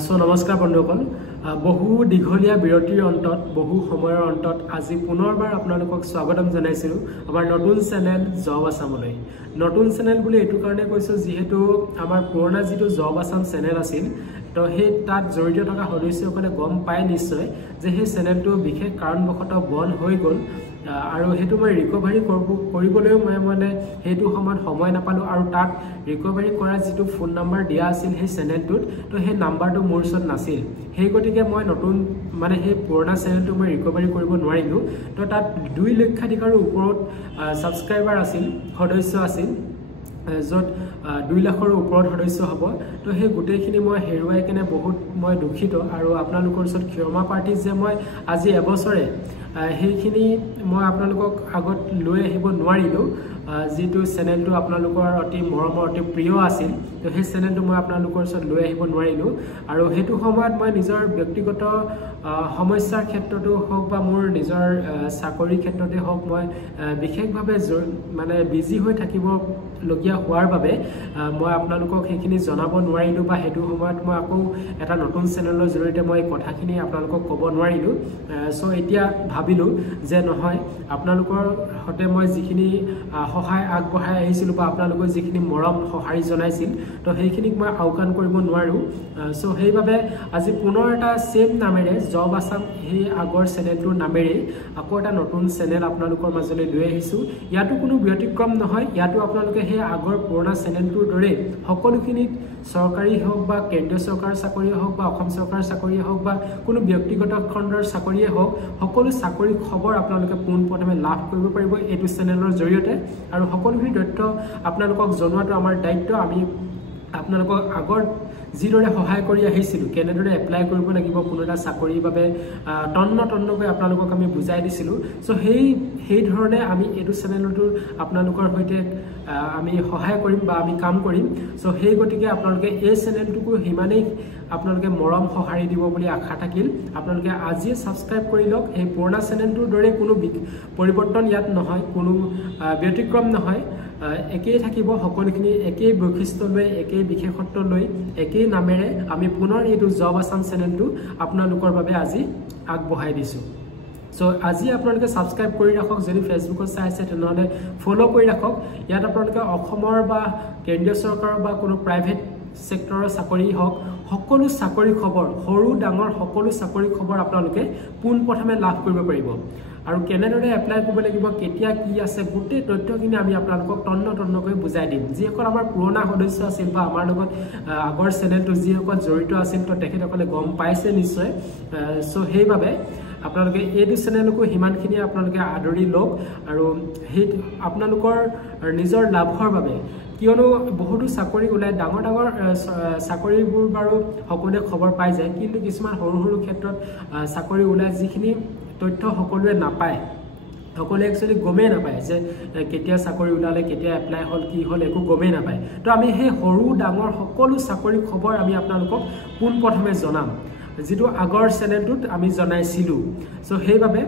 So নমস্কাৰ বন্ধুসকল বহু দীঘলীয়া বিৰতিৰ অন্তত বহু সময়ৰ অন্তত আজি পুনৰবাৰ আপোনালোকক স্বাগতম জনাইছিলোঁ আমাৰ নতুন চেনেল জব আসামলৈ নতুন চেনেল বুলি এটো কাৰণে কৈছো যেহেতু আমাৰ পুৰণা যেটো জব আসাম চেনেল আছিল তো হে তাত জড়িত থকা সদস্যসকলে গম পায় নিশ্চয় যে হে চেনেলটো বিশেষ কাৰণবশতঃ বন্ধ হৈ গল আৰু হেতু মই ৰিকভাৰি কৰিবলৈ মই মানে হেতু সময় নাপালো আৰু তাত ৰিকভাৰি কৰা যেটো ফোন নম্বৰ দিয়া আছিল হে চেনেলটোত তো হে নম্বৰটো মোৰ ওচৰত নাছিল হে গতিকে মই নতুন মানে হে পুৰণা চেনেলটো মই ৰিকভাৰি কৰিব নোৱাৰিলো তো তাত 2 লক্ষাধিকৰ ওপৰত সাবস্ক্ৰাইবাৰ আছিল সদস্য আছিল যত 2 লাখৰ ওপৰত সদস্য হ'ব তো হে গুটেখিনি মই হেৰুৱাই কেনে বহুত মই দুখিত আৰু আপোনালোকৰ ওচৰত ক্ষমা প্ৰাৰ্থী যে মই আজি এবছৰে হেখিনি মই আপোনালোকক আগত লৈ আহিব নোৱাৰিলো যেটো চেনেলটো আপোনালোকৰ অতি মৰমৰ অতি প্ৰিয় আছিল তো হে চেনেলটো মই আপোনালোকৰ ওচৰত লৈ আহিব নোৱাৰিলো আৰু হেতু সময়ত মই নিজৰ ব্যক্তিগত সমস্যাৰ ক্ষেত্ৰটো হওক বা মোৰ নিজৰ চাকৰি ক্ষেত্ৰতে হওক মই বিশেষভাৱে মানে বিজি হৈ থাকিব লগিয়া হোৱাৰ বাবে মই আপোনালোকক হেখিনি জনাব নোৱাৰিলো বা হেতু সময়ত মই আকৌ এটা নতুন চেনেলৰ জৰিয়তে মই কথাখিনি আপোনালোকক ক'ব নোৱাৰিলো সো এতিয়া ভাবিলো যে নহয় আপোনালোকৰ হতে মই যিখিনি সহায় আগবঢ়াই আহিছিলো বা আপোনালোকৰ যিখিনি মৰম সহাৰি জনাইছিল তো হেখিনিক মই আওকাণ কৰিব নোৱাৰো সো হেইভাবে আজি পুনৰ এটা সেম নামেৰে জব আসাম হে আগৰ চেনেলটোৰ নামেৰে আকৌ এটা নতুন চেনেল আপোনালোকৰ মাজলৈ লৈ আহিছো ইয়াতো কোনো ব্যতিক্ৰম নহয় ইয়াতো আপোনালোকে হে আগৰ পুৰণা চেনেলটোৰ দৰে সকলোখিনি সৰকাৰি হওক বা কেন্দ্ৰীয় চৰকাৰ চাকৰি হওক বা অসম চৰকাৰ চাকৰি হওক বা কোনো ব্যক্তিগত খণ্ডৰ চাকৰিয়ে হওক সকলো চাকৰি খবৰ আপোনালোকে পোনপ্ৰথমে লাভ কৰিব পাৰিব এটো চেনেলৰ জৰিয়তে আৰু সকলোখিনি তথ্য আপোনালোকক জনোৱাটো আমাৰ দায়িত্ব আমি আপোনালোকক আগৰ যিদৰে সহায় কৰি আহিছিল কেনেদৰে এপ্লাই কৰিব লাগিব কোনো এটা চাকৰিৰ বাবে তন্নকৈ আপোনালোকক আমি বুজাই দিছিলো সো সেই ধৰণে আমি এটো চেনেলটো আপোনালোকৰ হৈতে আমি সহায় কৰিম বা আমি কাম কৰিম সো সেই গতিকে আপোনালোকে এই চেনেলটোকো হিমানেই আপোনালোকে মৰম সহাৰি দিব বুলি আশা থাকিল আপোনালোকে আজি সাবস্ক্ৰাইব কৰি লওক এই পুৰণা চেনেলটোৰ দৰে কোনো পৰিৱৰ্তন ইয়াত নহয় কোনো ব্যতিক্ৰম নহয় একেই থাকিব সকলোখিনি একেই বৈশিষ্ট্য লৈ একেই বিশেষত্ব লৈ একেই নামেৰে আমি পুনৰ এটো জব আসাম চেনেলটো আপোনালোকৰ বাবে আজি আগবঢ়াই দিছো সো আজি আপোনালোকে সাবস্ক্ৰাইব কৰি ৰাখক যদি ফেসবুকত চাইছে তেনেহলে ফলো কৰি ৰাখক ইয়াত আপোনালোকে অসমৰ বা কেন্দ্ৰীয় চৰকাৰৰ বা কোনো প্ৰাইভেট সেক্টৰৰ চাকৰি হওক সকলো চাকৰি খবৰ সৰু ডাঙৰ সকলো চাকৰি খবৰ আপোনালোকে পোনপ্ৰথমে লাভ কৰিব পাৰিব আৰু কেনেদৰে এপ্লাই কৰিব লাগিব কেতিয়া কি আছে গুটে তথ্যখিনি আমি আপোনালোকক তন্নকৈ বুজাই দিম যিসকল আমাৰ পুৰণা সদস্য আছিল বা আমাৰ লগত আগৰ চেনেলটো যিসকল জড়িত আছিল তো তেখেতসকলে গম পাইছে নিশ্চয় সো হেইভাবে আপোনালোকে এটো চেনেলকো হিমানখিনি আপোনালোকে আদৰি লওক আৰু হে আপোনালোকৰ নিজৰ লাভৰ বাবে কিয়নো বহুতো চাকৰি ওলাই ডাঙৰ চাকৰিবোৰ বাৰু সকলোৱে খবৰ পাই যায় কিন্তু কিছুমান সৰু ক্ষেত্ৰত চাকৰি ওলাই যিখিনি তথ্য সকলোৱে নাপায় সকলোৱে একচুয়ালি গমে নাপায় যে কেতিয়া চাকৰি ওলালে কেতিয়া এপ্লাই হল কি হল একো গমে নাপায় তো আমি হে সৰু ডাঙৰ সকলো চাকৰি খবৰ আমি আপোনালোকক পোনপ্ৰথমে জনাম যেটো আগৰ চেনেলটোত আমি জনাইছিলো সো হেইভাবে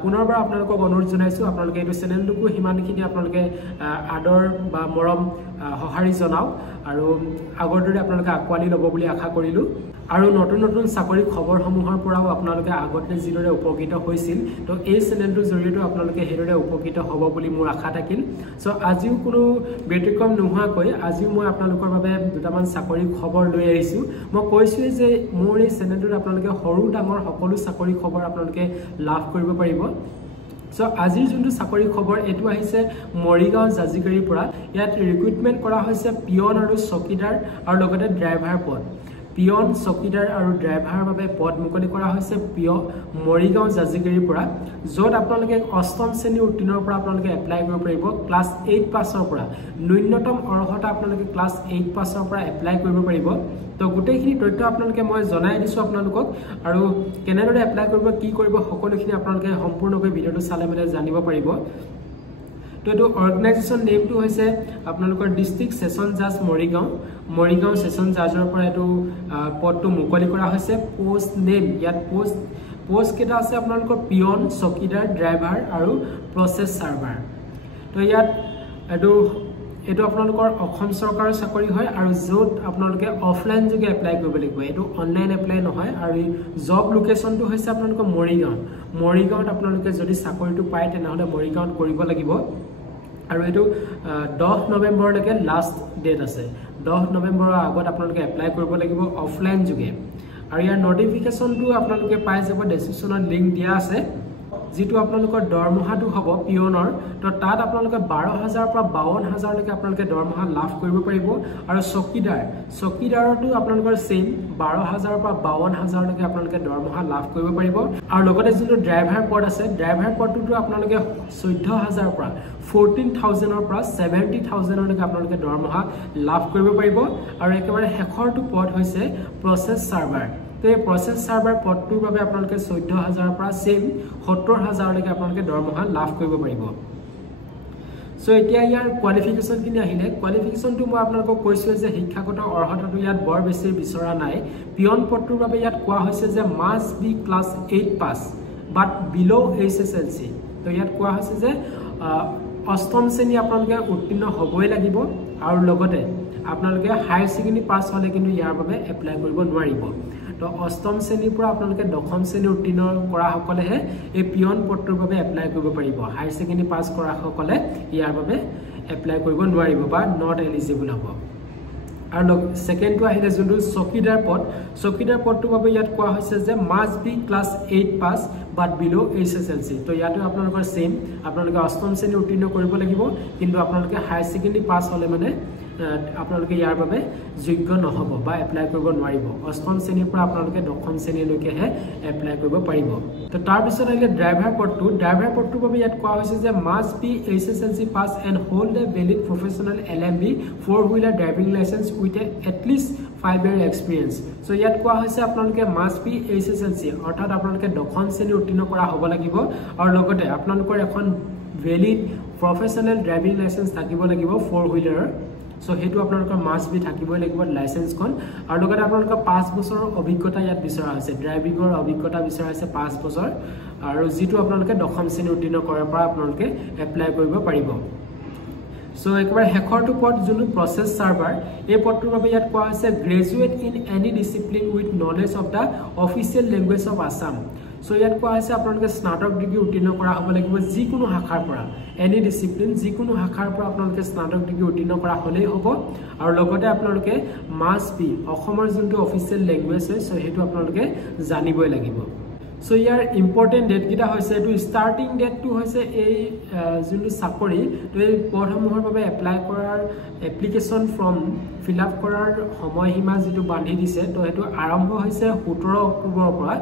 পুনৰবাৰ আপোনালোকক অনুৰোধ জনাইছো আপোনালোকে এটো চেনেলটোকো হিমানখিনি আপোনালোকে আদৰ বা মৰম সহাৰি জনাওক আৰু আগৰ দৰে আপোনালোকে আকোৱালি ল'ব বুলি আশা কৰিলো আৰু নতুন চাকৰি খবৰসমূহৰ পৰাও আপোনালোকে আগতে যিদৰে উপকৃত হৈছিল তো এই চেনেলটোৰ জৰিয়তে আপোনালোকে হেদৰে উপকৃত হ'ব বুলি মোৰ আশা থাকিল সো আজিও কোনো ব্যতিক্ৰম নোহোৱাকৈ আজিও মই আপোনালোকৰ বাবে দুটামান চাকৰি খবৰ লৈ আহিছো মই কৈছো যে মোৰ এই চেনেলটোত আপোনালোকে সৰু ডাঙৰ সকলো চাকৰি খবৰ আপোনালোকে লাভ কৰিব পাৰিব সো আজিৰ যোনটো চাকৰি খবৰ এটো আহিছে মৰিগাঁও জাজিকাৰীৰ পৰা ইয়াত ৰিক্ৰুটমেন্ট কৰা হৈছে পিয়ন আৰু চকীদাৰ আৰু লগতে ড্ৰাইভাৰ পদ পিয়ন চকীদাৰ আৰু ড্ৰাইভাৰৰ বাবে পদ মুকলি কৰা হৈছে মৰিগাঁও জাজিকাৰীৰ পৰা যত আপোনালোকে অষ্টম শ্ৰেণী উত্তীৰ্ণৰ পৰা আপোনালোকে এপ্লাই কৰিব পাৰিব ক্লাছ 8 পাছৰ পৰা ন্যূনতম অৰ্হতা আপোনালোকে ক্লাছ 8 পাছৰ পৰা এপ্লাই কৰিব পাৰিব তো গুটেখিনি তথ্য আপোনালোকে মই জনাই দিছো আপোনালোকক আৰু কেনেদৰে এপ্লাই কৰিব কি কৰিব সকলোখিনি আপোনালোকে সম্পূৰ্ণকৈ ভিডিওটো চালে মানে জানিব পাৰিব তো এটো অৰ্গানাইজেচন নেমটো হৈছে আপোনালোকৰ ডিস্ট্ৰিক্ট সেশন জাজ মৰিগাঁও সেশন জাজৰ পৰা এটো পদটো মুকলি কৰা হৈছে পোষ্ট নেম ইয়াত পোষ্ট কেটা আছে আপোনালোকৰ পিয়ন চকীদাৰ ড্ৰাইভাৰ আৰু প্ৰসেস সাৰ্ভাৰ তো ইয়াত এটো এটো আপোনালোকৰ অসম চৰকাৰৰ চাকৰি হয় আৰু যত আপোনালোকে অফলাইন যোগে এপ্লাই কৰিব লাগিব এটো অনলাইন এপ্লাই নহয় আৰু জব লোকেশনটো হৈছে আপোনালোকৰ মৰিগাঁৱত আপোনালোকে যদি চাকৰিটো পায় তেনেহলে মৰিগাঁৱত কৰিব লাগিব আৰু এটো 10 নৱেম্বৰলৈকে লাষ্ট ডেট আছে 10 নৱেম্বৰৰ আগত আপোনালোকে এপ্লাই কৰিব লাগিব অফলাইন যোগে আৰু ইয়াৰ নটিফিকেশনটো আপোনালোকে পাই যাব ডেসক্ৰিপচনত লিংক দিয়া আছে যেটো আপোনালোকৰ দৰমহাটো হ'ব পিয়নৰ তো তাত আপোনালোকে 12000 পৰা 52000 লৈকে আপোনালোকে দৰমহা লাভ কৰিব পাৰিব আৰু চকীদাৰটো আপোনালোকৰ সেম 12000 পৰা 52000 লৈকে আপোনালোকে দৰমহা লাভ কৰিব পাৰিব আৰু লগতে যেটো ড্ৰাইভাৰ পদ আছে ড্ৰাইভাৰ পদটো আপোনালোকে 14000 পৰা 14000 ৰ পৰা 70000 লৈকে আপোনালোকে দৰমহা লাভ কৰিব পাৰিব আৰু একেবাৰে শেষৰটো পদ হৈছে প্ৰসেস সাৰ্ভাৰ তো এই প্ৰসেস সাৰ্ভাৰ পদটোৰ বাবে আপোনালোকে 14000 পৰা সেম 70000 লৈকে আপোনালোকে দৰমহা লাভ কৰিব পাৰিব সো এতিয়া ইয়াৰ কোৱালিফিকেশন কিনি আহিলে কোৱালিফিকেশনটো মই আপোনালোকক কৈছো যে শিক্ষাগত অৰ্হতাটো ইয়াত বৰ বেছি বিচৰা নাই পিয়ন পদটোৰ বাবে ইয়াত কোৱা হৈছে যে মাস্ট বি ক্লাছ 8 পাস বাট বিলো HSLC তো ইয়াত কোৱা হৈছে যে অষ্টম শ্ৰেণী আপোনালোকে উত্তীৰ্ণ হ'বই লাগিব আৰু লগতে আপোনালোকে হায়াৰ সেকেন্ডাৰী পাস হলে কিন্তু ইয়াৰ বাবে এপ্লাই কৰিব নোৱাৰিব তো অষ্টম শ্ৰেণীৰ পৰা আপোনালোকে দশম শ্ৰেণী উত্তীৰ্ণ কৰা সকলেহে এই পিয়ন পদটোৰ বাবে এপ্লাই কৰিব পাৰিব হায়াৰ সেকেন্ডাৰী পাস কৰা সকলে ইয়াৰ বাবে এপ্লাই কৰিব নোৱাৰিব বা নট এলিজিবল হ'ব আৰু সেকেন্ডটো আহিলে যোনটো চকীদাৰ পদটোৰ বাবে ইয়াত কোৱা হৈছে যে মাস্ট বি ক্লাছ 8 পাস বাট বিলো HSLC তো ইয়াতো আপোনালোকৰ সেম আপোনালোকে অষ্টম শ্ৰেণী উত্তীৰ্ণ কৰিব লাগিব কিন্তু আপোনালোকে হায়াৰ সেকেন্ডাৰী পাস হলে মানে আপোনালোকে ইয়াৰ বাবে যোগ্য নহব বা এপ্লাই কৰিব নোৱাৰিব অষ্টম শ্ৰেণীৰ পৰা আপোনালোকে দশম শ্ৰেণীলৈকেহে এপ্লাই কৰিব পাৰিব তো তাৰ পিছত আহিলে ড্ৰাইভাৰ পদটোৰ বাবে ইয়াত কোৱা হৈছে যে must be HSLC pass and hold a valid professional LMB 4-wheeler driving licence with at least 5 year experience so ইয়াত কোৱা হৈছে আপোনালোকে মাস্ট বি HSLC অৰ্থাৎ আপোনালোকে দশম শ্ৰেণী উত্তীৰ্ণ কৰা হ'ব লাগিব আৰু লগতে আপোনালোকৰ এখন ভেলিড প্ৰফেশনেল ড্ৰাইভিং লাইসেন্স থাকিব লাগিব 4-wheeler সো হেতু আপোনালোকৰ মাস্ট বি থাকিবই লাগিব লাইসেন্সখন আৰু লগতে আপোনালোকৰ 5 বছৰৰ অভিজ্ঞতা ইয়াত বিচৰা হৈছে ড্ৰাইভিংৰ অভিজ্ঞতা বিচৰা হৈছে 5 বছৰ আৰু যেটো আপোনালোকে দশম শ্ৰেণী উত্তীৰ্ণ কৰাৰ পৰা আপোনালোকে এপ্লাই কৰিব পাৰিব সো একেবাৰে শেষৰটো পদ যোনটো প্ৰসেস সাৰ্ভাৰ এই পদটোৰ বাবে ইয়াত কোৱা হৈছে graduate in any discipline with knowledge of the official language of Assam so ইয়াত কোৱা হৈছে আপোনালোকে স্নাতক ডিগ্ৰী উত্তীৰ্ণ কৰা হ'ব লাগিব যিকোনো শাখাৰ পৰা এনি ডিসিপ্লিন যিকোনো শাখাৰ পৰা আপোনালোকে স্নাতক ডিগ্ৰী উত্তীৰ্ণ কৰা হলেই হ'ব আৰু লগতে আপোনালোকে মাস্ট বি অসমৰ যোনটো অফিচিয়েল ল্যাঙ্গুৱেজ হয় সো হেতু আপোনালোকে জানিবই লাগিব সো ইয়াৰ ইম্পৰ্টেন্ট ডেট কিটা হৈছে এটো স্টাৰ্টিং ডেটটো হৈছে এই যোনটো চাকৰি তো এই পদসমূহৰ বাবে এপ্লাই কৰাৰ এপ্লিকেশন ফৰ্ম ফিল আপ কৰাৰ সময়সীমা যেটো বান্ধি দিছে তো এটো আৰম্ভ হৈছে 17 অক্টোবৰৰ পৰা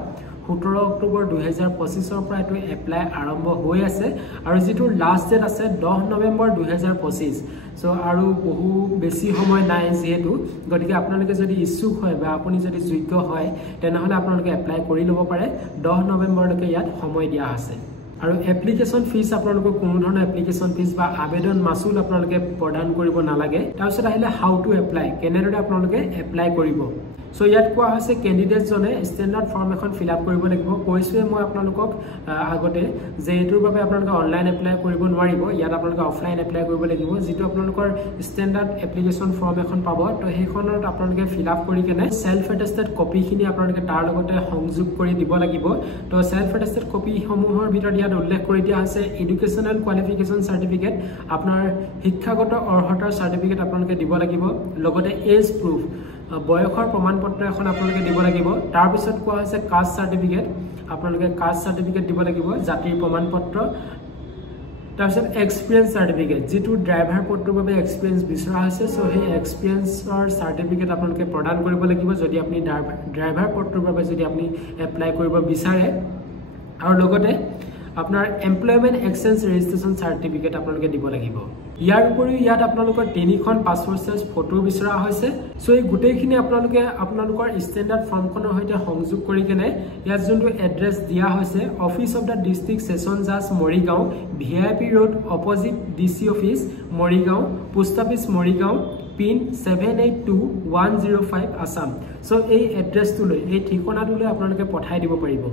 17 অক্টোবৰ 2025 ৰ পৰা এটো এপ্লাই আৰম্ভ হৈ আছে আৰু যেটো লাষ্ট ডেট আছে 10 নৱেম্বৰ 2025 সো আৰু বহু বেছি সময় নাই যেহেতু গতিকে আপোনালোকে যদি ইচ্ছুক হয় বা আপুনি যদি যোগ্য হয় তেনেহলে আপোনালোকে এপ্লাই কৰি লব পাৰে 10 নৱেম্বৰলৈকে ইয়াত সময় দিয়া আছে আৰু এপ্লিকেশন ফিজ আপোনালোকৰ কোনো ধৰণৰ এপ্লিকেশন ফিজ বা আবেদন মাসুল আপোনালোকে প্ৰদান কৰিব নালাগে তাৰপিছত আহিলে হাউ টু এপ্লাই কেনেদৰে আপোনালোকে এপ্লাই কৰিব সো ইয়াত কোৱা হৈছে ক্যান্ডিডেট জনে স্ট্যান্ডাৰ্ড ফৰ্ম এখন ফিল আপ কৰিব লাগিব কৈছোৱে মই আপোনালোকক আগতে যে এটোৰ বাবে আপোনালোকে অনলাইন এপ্লাই কৰিব নোৱাৰিব ইয়াত আপোনালোকে অফলাইন এপ্লাই কৰিব লাগিব যেটো আপোনালোকৰ স্ট্যান্ডাৰ্ড এপ্লিকেশন ফৰ্ম এখন পাব তো সেইখনত আপোনালোকে ফিল আপ কৰি কেনে সেলফ এটেস্টেড কপি খিনি আপোনালোকে তাৰ লগতে সংযোগ কৰি দিব লাগিব তো সেলফ এটেস্টেড কপি সমূহৰ ভিতৰত ইয়াত উল্লেখ কৰি দিয়া আছে এডুকেশনাল কোৱালিফিকেশন সাৰ্টিফিকেট আপোনাৰ শিক্ষাগত অৰ্হতাৰ সাৰ্টিফিকেট আপোনালোকে দিব লাগিব লগতে এজ প্ৰুফ বয়সৰ প্ৰমাণপত্ৰ এখন আপোনালোকে দিব লাগিব তাৰ পিছত কোৱা হৈছে কাষ্ট সাৰ্টিফিকেট আপোনালোকে কাষ্ট সাৰ্টিফিকেট দিব লাগিব জাতিৰ প্ৰমাণপত্ৰ তাৰ পিছত এক্সপেৰিয়েন্স সাৰ্টিফিকেট যেটো ড্ৰাইভাৰ পদটোৰ বাবে এক্সপেৰিয়েন্স বিচৰা হৈছে সো সেই এক্সপেৰিয়েন্সৰ সাৰ্টিফিকেট আপোনালোকে প্ৰদান কৰিব লাগিব যদি আপুনি ড্ৰাইভাৰ পদটোৰ বাবে যদি আপুনি এপ্লাই কৰিব বিচাৰে আৰু লগতে আপোনাৰ এমপ্লয়মেন্ট এক্সচেঞ্জ ৰেজিষ্ট্ৰেচন সাৰ্টিফিকেট আপোনালোকে দিব লাগিব ইয়াৰ উপৰিও ইয়াত আপোনালোকৰ তিনিখন পাছপোৰ্ট সাইজ ফটো বিচৰা হৈছে সো এই গুটেইখিনি আপোনালোকে আপোনালোকৰ স্ট্যান্ডাৰ্ড ফৰ্মখনৰ সৈতে সংযোগ কৰি কেনে ইয়াত যোনটো এড্ৰেছ দিয়া হৈছে office of the district session জাজ Morigaon VIP road opposite DC office Morigaon post office Morigaon pin 782105 Assam so এই এড্ৰেছটোলৈ এই ঠিকনাটোলৈ আপোনালোকে পঠাই দিব পাৰিব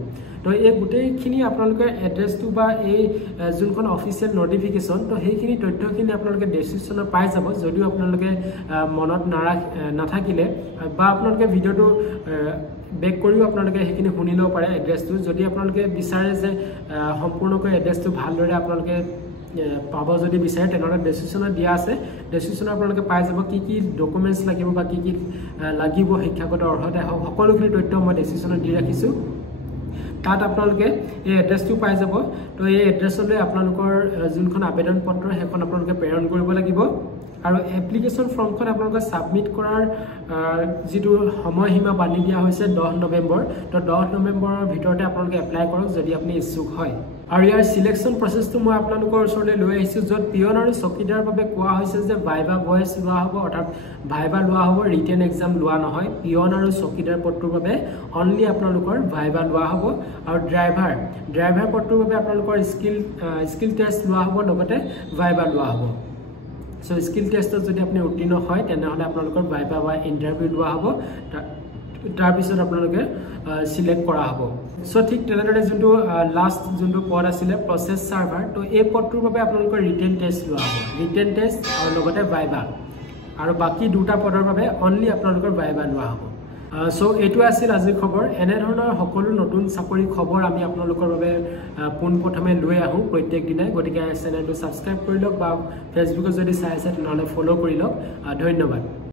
তো এই গোটেইখিনি আপোনালোকে এড্ৰেছটো বা এই যোনখন অফিচিয়েল নটিফিকেশ্যন তো সেইখিনি তথ্যখিনি আপোনালোকে ডেছক্ৰিপশ্যনত পাই যাব যদিও আপোনালোকে মনত নাথাকিলে বা আপোনালোকে ভিডিঅ'টো বেক কৰিও আপোনালোকে সেইখিনি শুনি ল'ব পাৰে এড্ৰেছটো যদি আপোনালোকে বিচাৰে যে সম্পূৰ্ণকৈ এড্ৰেছটো ভালদৰে আপোনালোকে পাব যদি বিচাৰে তেনেহ'লে ডেছক্ৰিপশ্যনত দিয়া আছে ডেছক্ৰিপশ্যনত আপোনালোকে পাই যাব কি কি ডকুমেণ্টছ লাগিব বা কি কি লাগিব শিক্ষাগত অৰ্হতা হওক সকলোখিনি তথ্য মই ডেছক্ৰিপশ্যনত দি ৰাখিছোঁ তাত আপোনালোকে এই এড্ৰেছটো পাই যাব তো এই এড্ৰেছলৈ আপোনালোকৰ যোনখন আবেদন পত্ৰ সেইখন আপোনালোকে প্ৰেৰণ কৰিব লাগিব আৰু এপ্লিকেশ্যন ফৰ্মখন আপোনালোকে ছাবমিট কৰাৰ যিটো সময়সীমা বান্ধি দিয়া হৈছে 10 নৱেম্বৰ তো 10 নৱেম্বৰৰ ভিতৰতে আপোনালোকে এপ্লাই কৰক যদি আপুনি ইচ্ছুক হয় আৰু ইয়াৰ সিলেকশ্যন প্ৰচেছটো মই আপোনালোকৰ ওচৰলৈ লৈ আহিছোঁ য'ত পিয়ন আৰু চকীদাৰ বাবে কোৱা হৈছে যে ভাইভা ভয়েছ লোৱা হ'ব অৰ্থাৎ ভাইভা লোৱা হ'ব ৰিটেন এক্সাম লোৱা নহয় পিয়ন আৰু চকীদাৰ পদটোৰ বাবে অনলি আপোনালোকৰ ভাইভা লোৱা হ'ব আৰু ড্ৰাইভাৰ পদটোৰ বাবে আপোনালোকৰ স্কিল টেষ্ট লোৱা হ'ব লগতে ভাইভা লোৱা হ'ব সো স্কিল টেষ্টত যদি আপুনি উত্তীৰ্ণ হয় তেনেহ'লে আপোনালোকৰ ভাইভা বা ইণ্টাৰভিউ লোৱা হ'ব তাৰপিছত আপোনালোকে সিলেক্ট কৰা হ'ব সো ঠিক তেনেদৰে যোনটো লাষ্ট যোনটো পদ আছিলে প্ৰচেছ চাৰ্ভাৰ তো এই পদটোৰ বাবে আপোনালোকৰ ৰিটেন টেষ্ট লোৱা হ'ব ৰিটেন টেষ্ট আৰু লগতে ভাইভা আৰু বাকী দুটা পদৰ বাবে অনলি আপোনালোকৰ ভাইভা লোৱা হ'ব সো এইটো আছিল আজিৰ খবৰ এনেধৰণৰ সকলো নতুন চাকৰি খবৰ আমি আপোনালোকৰ বাবে পোনপ্ৰথমে লৈ আহোঁ প্ৰত্যেক দিনাই গতিকে চেনেলটো ছাবস্ক্ৰাইব কৰি লওক বা ফেচবুকত যদি চাই আছে তেনেহ'লে ফ'ল' কৰি লওক ধন্যবাদ